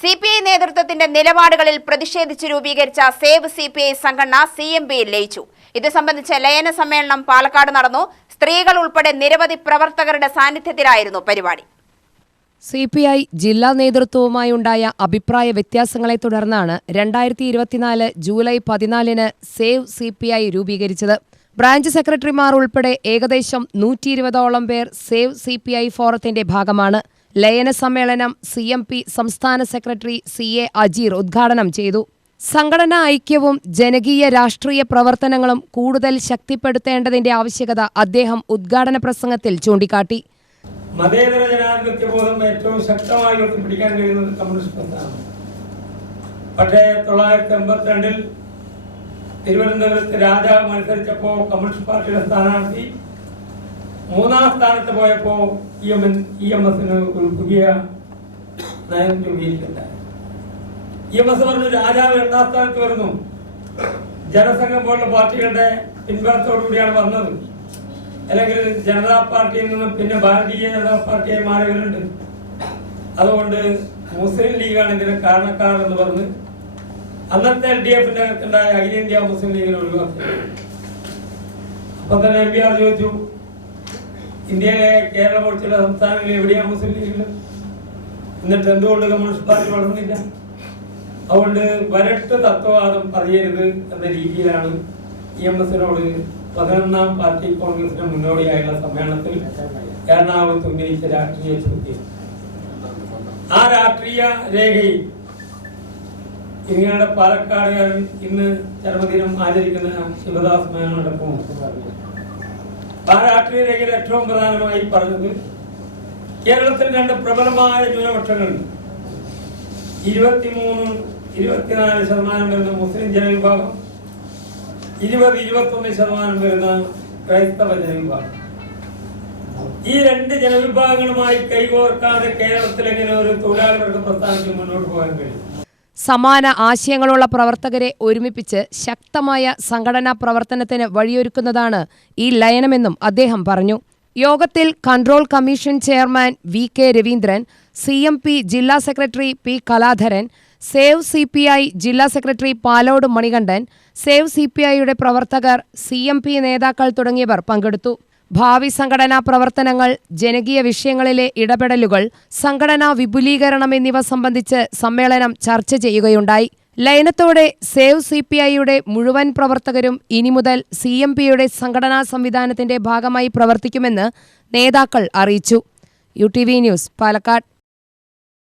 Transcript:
CPI നേതൃത്വത്തിന്റെ നിലപാടുകളിൽ പ്രതിഷേധിച്ച് രൂപീകരിച്ച സേവ് CPI സംഘടന CMPയിൽ ലയിച്ചു. ഇത് സംബന്ധിച്ച ലയന സമ്മേളനം പാലക്കാട് നടന്നു. സ്ത്രീകൾ ഉൾപ്പെടെ നിരവധി പ്രവർത്തകരുടെ സാന്നിധ്യത്തിലായിരുന്നു പരിപാടി. CPI ജില്ലാ നേതൃത്വവുമായുണ്ടായ അഭിപ്രായ വ്യത്യാസങ്ങളെ തുടർന്നാണ് 2024 ജൂലൈ 14 സേവ് CPI രൂപീകരിച്ചത്. ബ്രാഞ്ച് സെക്രട്ടറിമാർ ഉൾപ്പെടെ ഏകദേശം 120ഓളം പേർ സേവ് CPI ഫോറത്തിന്റെ ഭാഗമാണ്. ലയന സമ്മേളനം CMP സംസ്ഥാന സെക്രട്ടറി CA അജീർ ഉദ്ഘാടനം ചെയ്തു. സംഘടനാ ഐക്യവും ജനകീയ രാഷ്ട്രീയ പ്രവർത്തനങ്ങളും കൂടുതൽ ശക്തിപ്പെടുത്തേണ്ടതിന്റെ ആവശ്യകത അദ്ദേഹം ഉദ്ഘാടന പ്രസംഗത്തിൽ ചൂണ്ടിക്കാട്ടി. മതേതര ജനാധിപത്യ ബോധം ഏറ്റവും ശക്തമായി ഉയർത്തിപ്പിടിക്കാൻ കഴിയുന്നത് കമ്മ്യൂണിസ്റ്റ് പ്രസ്ഥാനമാണ്. പക്ഷേ 1982 തിരുവനന്തപുരത്ത് രാജാവ് മത്സരിച്ചപ്പോൾ കമ്മ്യൂണിസ്റ്റ് പാർട്ടിയുടെ സ്ഥാനാർത്ഥി 3ാം സ്ഥാനത്ത് പോയപ്പോൾ EMSന് ഒരു പുതിയ നയം രൂപീകരിക്കുന്നുണ്ടായി. EMS പറഞ്ഞു, രാജാവ് 2ാം സ്ഥാനത്ത് വരുന്നു. ജനസംഘം പോലുള്ള പാർട്ടികളുടെ പിൻബലത്തോടുകൂടിയാണ് വന്നത്. അല്ലെങ്കിൽ ജനതാ പാർട്ടിയിൽ നിന്നും പിന്നെ ഭാരതീയ ജനതാ പാർട്ടിയായി മാറിയവരുണ്ട്. അതുകൊണ്ട് മുസ്ലിം ലീഗാണ് ഇതിന് കാരണക്കാർ എന്ന് പറഞ്ഞ് അന്നത്തെ LDFന്റെ അകത്തുണ്ടായ അഖിലേന്ത്യാ മുസ്ലിം ലീഗിനെ ഒഴിവാക്കി. അപ്പൊ തന്നെ MPR ചോദിച്ചു, ഇന്ത്യയിലെ കേരളം ഒഴിച്ചുള്ള സംസ്ഥാനങ്ങളിൽ എവിടെയാണ് മുസ്ലിം ലീഗിൽ? എന്നിട്ട് എന്തുകൊണ്ട് കമ്മ്യൂണിസ്റ്റ് പാർട്ടി വളർന്നില്ല? അതുകൊണ്ട് വരട്ട് തത്വവാദം പറയരുത് എന്ന രീതിയിലാണ് EMSനോട് 11ാം പാർട്ടി കോൺഗ്രസിന് മുന്നോടിയായുള്ള സമ്മേളനത്തിൽ എറണാകുളത്ത് ഉന്നയിച്ച രാഷ്ട്രീയ ചോദ്യം. ആ രാഷ്ട്രീയ രേഖയിൽ ഇങ്ങനെയുടെ പാലക്കാടുകാരൻ ഇന്ന് ജന്മദിനം ആചരിക്കുന്ന ശിവദാസ് മേനോടൊപ്പം ആ രാഷ്ട്രീയ രേഖയിൽ ഏറ്റവും പ്രധാനമായി പറഞ്ഞത് കേരളത്തിൽ 2 പ്രബലമായ ന്യൂനപക്ഷങ്ങളുണ്ട്. 23-24% വരുന്ന മുസ്ലിം ജനവിഭാഗം, 20-21% വരുന്ന ക്രൈസ്തവ ജനവിഭാഗം. ഈ 2 ജനവിഭാഗങ്ങളുമായി കൈകോർക്കാതെ കേരളത്തിൽ എങ്ങനെ ഒരു തൊഴിലാളി വർഗ പ്രസ്ഥാനത്തിൽ മുന്നോട്ട് പോകാൻ കഴിയും? സമാന ആശയങ്ങളുള്ള പ്രവർത്തകരെ ഒരുമിപ്പിച്ച് ശക്തമായ സംഘടനാ പ്രവർത്തനത്തിന് വഴിയൊരുക്കുന്നതാണ് ഈ ലയനമെന്നും അദ്ദേഹം പറഞ്ഞു. യോഗത്തിൽ control commission chairman VK Raveendran, CMP ജില്ലാ secretary P Kaladharan, save CPI ജില്ലാ സെക്രട്ടറി പാലോട് മണികണ്ഠൻ, സേവ് CPIയുടെ പ്രവർത്തകർ, CMP നേതാക്കൾ തുടങ്ങിയവർ പങ്കെടുത്തു. ഭാവി സംഘടനാ പ്രവർത്തനങ്ങൾ, ജനകീയ വിഷയങ്ങളിലെ ഇടപെടലുകൾ, സംഘടനാ വിപുലീകരണം എന്നിവ സംബന്ധിച്ച് സമ്മേളനം ചർച്ച ചെയ്യുകയുണ്ടായി. ലയനത്തോടെ സേവ് CPIയുടെ മുഴുവൻ പ്രവർത്തകരും ഇനി മുതൽ CMPയുടെ സംഘടനാ സംവിധാനത്തിന്റെ ഭാഗമായി പ്രവർത്തിക്കുമെന്ന് നേതാക്കൾ അറിയിച്ചു. UTV news, Palakkad.